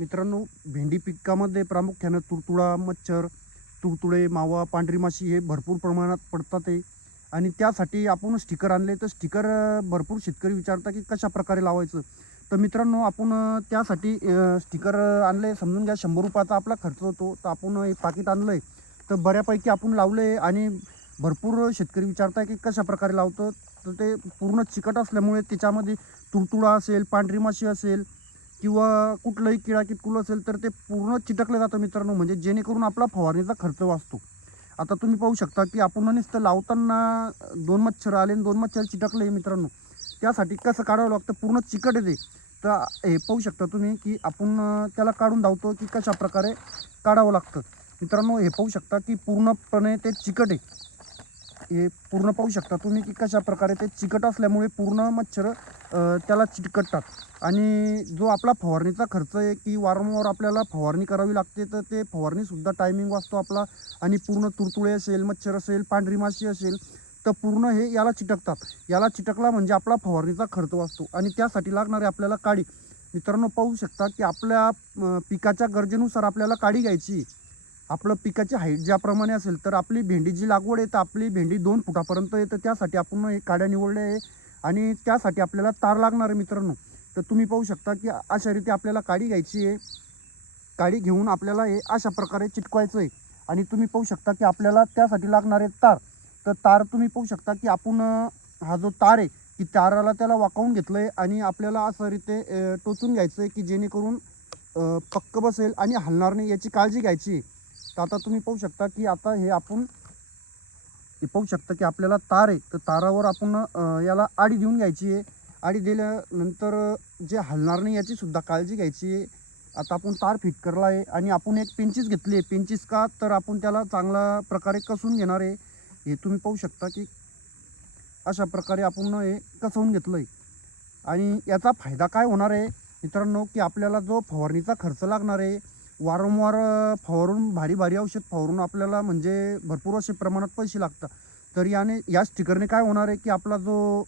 मित्रांनो, भेंडी पिकामध्ये प्रामुख्यानं तुडतुडा, मच्छर, तुडतुडे, मावा, पांढरी माशी हे भरपूर प्रमाणात पडतात आहे. आणि त्यासाठी आपण स्टिकर आणले. तर स्टिकर भरपूर शेतकरी विचारतात की कशाप्रकारे लावायचं. तर मित्रांनो, आपण त्यासाठी स्टिकर आणले. समजून घ्या 100 रुपयाचा आपला खर्च होतो. तर आपण एक पाकीट आणलं आहे. तर बऱ्यापैकी आपण लावलं आहे आणि भरपूर शेतकरी विचारतात की कशाप्रकारे लावतं. तर ते पूर्ण चिकट असल्यामुळे त्याच्यामध्ये तुडतुडा असेल, पांढरी माशी असेल किंवा कुठलंही किडा किटकूल असेल तर ते पूर्ण चिटकलं जातं मित्रांनो. म्हणजे जेणेकरून आपला फवारणीचा खर्च वाचतो. आता तुम्ही पाहू शकता की आपण नुसतं लावताना 2 मच्छर आले आणि 2 मच्छर चिटकले मित्रांनो. त्यासाठी कसं काढावं लागतं, पूर्ण चिकट आहे ते. तर हे पाहू शकता तुम्ही की आपण त्याला काढून धावतो की कशाप्रकारे काढावं लागतं. मित्रांनो, हे पाहू शकता की पूर्णपणे ते चिकट आहे. हे पूर्ण पाहू शकता तुम्ही की कशाप्रकारे ते चिकट असल्यामुळे पूर्ण मच्छर त्याला चिकटतात. आणि जो आपला फवारणीचा खर्च आहे की वारंवार आपल्याला फवारणी करावी लागते, तर ते फवारणीसुद्धा टायमिंग वाचतो आपला. आणि पूर्ण तुडतुडे असेल, मच्छर असेल, पांढरी माशी असेल तर पूर्ण हे याला चिटकतात. याला चिटकला म्हणजे आपला फवारणीचा खर्च वाचतो. आणि त्यासाठी लागणारे आपल्याला काडी. मित्रांनो, पाहू शकता की आपल्या पिकाच्या गरजेनुसार आपल्याला काडी घ्यायची. आपलं पिकाची हाईट ज्याप्रमाणे असेल, तर आपली भेंडी जी लागवड आहे तर आपली भेंडी 2 फुटापर्यंत येतं. त्यासाठी आपण हे काड्या निवडल्या आहे. आणि त्यासाठी आपल्याला तार लागणार आहे मित्रांनो. तर तुम्ही पाहू शकता की अशा रीती आपल्याला काडी घ्यायची आहे. काडी घेऊन आपल्याला हे अशा प्रकारे चिटकवायचं आहे. आणि तुम्ही पाहू शकता की आपल्याला त्यासाठी लागणारे तार. तर तार तुम्ही पाहू शकता की आपण हा जो तार आहे की ताराला त्याला वाकवून घेतलं आहे आणि आपल्याला असं रीते टोचून घ्यायचं आहे की जेणेकरून पक्क बसेल आणि हलणार नाही, याची काळजी घ्यायची आहे. तर आता तुम्ही पाहू शकता की आता हे आपण हे पाहू शकता की आपल्याला तार आहे. तर तारावर आपण याला आडी देऊन घ्यायची आहे. आडी दिल्यानंतर जे हलणार नाही याची सुद्धा काळजी घ्यायची आहे. आता आपण तार फिट करला आहे आणि आपण एक पेंचीस घेतली आहे. पेंचीस का तर आपण त्याला चांगल्या प्रकारे कसून घेणार आहे. हे तुम्ही पाहू शकता की अशा प्रकारे आपण हे कसवून घेतलं आहे. आणि याचा फायदा काय होणार आहे मित्रांनो, की आपल्याला जो फवारणीचा खर्च लागणार आहे, वारंवार फवारून भारी भारी औषध फवारून आपल्याला म्हणजे भरपूर असे प्रमाणात पैसे लागतात. तर या स्टिकरने काय होणार आहे की आपला जो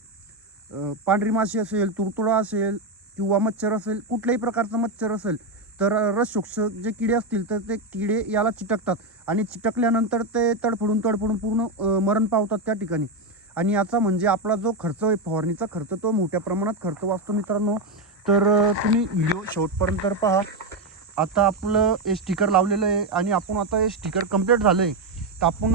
पांढरी माशी असेल, तुडतुडा असेल किंवा मच्छर असेल, कुठल्याही प्रकारचं मच्छर असेल तर रसशोषक जे किडे असतील तर ते किडे याला चिटकतात. आणि चिटकल्यानंतर ते तडफडून तडफडून पूर्ण मरण पावतात त्या ठिकाणी. आणि याचा म्हणजे आपला जो खर्च आहे फवारणीचा खर्च, तो मोठ्या प्रमाणात खर्च वाचतो मित्रांनो. तर तुम्ही व्हिडिओ शेवटपर्यंत पहा. आता आपलं हे स्टिकर लावलेलं आहे आणि आपण आता हे स्टिकर कंप्लीट झालं आहे. तर आपण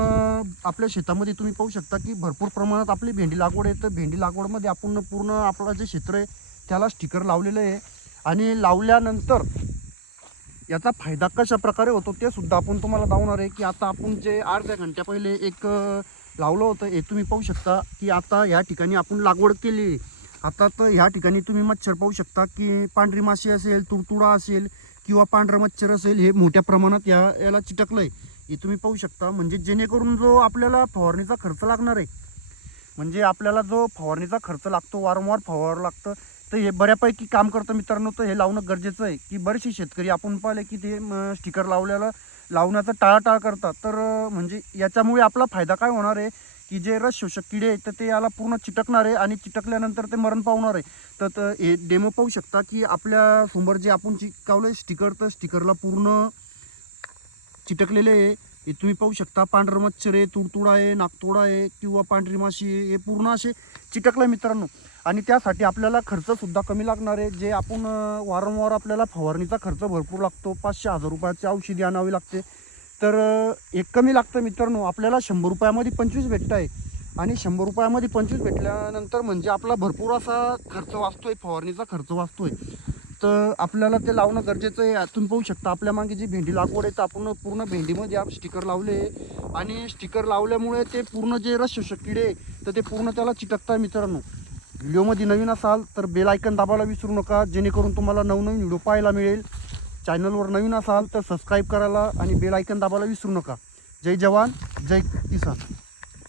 आपल्या शेतामध्ये तुम्ही पाहू शकता की भरपूर प्रमाणात आपली भेंडी लागवड आहे. तर भेंडी लागवडमध्ये आपण पूर्ण आपलं जे क्षेत्र आहे त्याला स्टिकर लावलेलं आहे. आणि लावल्यानंतर याचा फायदा कशाप्रकारे होतो ते सुद्धा आपण तुम्हाला दाखवणार आहे. की आता आपण जे अर्ध्या घंट्या पहिले एक लावलं होतं, हे तुम्ही पाहू शकता की आता ह्या ठिकाणी आपण लागवड केली आहे. आता तर ह्या ठिकाणी तुम्ही मच्छर पाहू शकता की पांढरी माशी असेल, तुडतुडा असेल किंवा पांढरं मच्छर असेल, हे मोठ्या प्रमाणात याला चिटकलं आहे. हे तुम्ही पाहू शकता. म्हणजे जेणेकरून जो आपल्याला फवारणीचा खर्च लागणार आहे, म्हणजे आपल्याला जो फवारणीचा खर्च लागतो, वारंवार फवारावं लागतं, तर हे बऱ्यापैकी काम करतं मित्रांनो. तर हे लावणं गरजेचं आहे. की बरेचसे शेतकरी आपण पाहिले की ते स्टिकर लावण्याचा टाळाटाळ करतात. तर म्हणजे याच्यामुळे आपला फायदा काय होणार आहे की जे रस शोषक किडे आहेत तर ते याला पूर्ण चिटकणार आहे आणि चिटकल्यानंतर ते मरण पावणार आहे. तर हे डेमो पाहू शकता की आपल्या समोर जे आपण चिटकावलं स्टिकर, तर स्टिकरला पूर्ण चिटकलेले आहे. हे तुम्ही पाहू शकता. पांढरं मच्छर आहे, तुडतुडा आहे, नाकतोडा आहे किंवा पांढरी माशी आहे, हे पूर्ण असे चिटकलं मित्रांनो. आणि त्यासाठी आपल्याला खर्चसुद्धा कमी लागणार आहे. जे आपण वारंवार आपल्याला फवारणीचा खर्च भरपूर लागतो, 500-1000 रुपयाची औषधी आणावी लागते. तर एक कमी लागतं मित्रांनो. आपल्याला 100 रुपयामध्ये 25 भेटत आहे. आणि 100 रुपयामध्ये 25 भेटल्यानंतर म्हणजे आपला भरपूर असा खर्च वाचतोय, फवारणीचा खर्च वाचतोय. तर आपल्याला ते लावणं गरजेचं आहे. तुम्ही पाहू शकता आपल्या मागे जी भेंडी लागवड आहे तर आपण पूर्ण भेंडीमध्ये स्टिकर लावले. आणि स्टिकर लावल्यामुळे ते पूर्ण जे रस शोषक किडे आहे तर ते पूर्ण त्याला चिटकतात मित्रांनो. व्हिडिओमध्ये नवीन असाल तर बेल आयकन दाबायला विसरू नका, जेणेकरून तुम्हाला नवनवीन व्हिडिओ पाहायला मिळेल. चॅनलवर नवीन असाल तर सबस्क्राईब करायला आणि बेल आयकन दाबायला विसरू नका. जय जवान, जय किसान.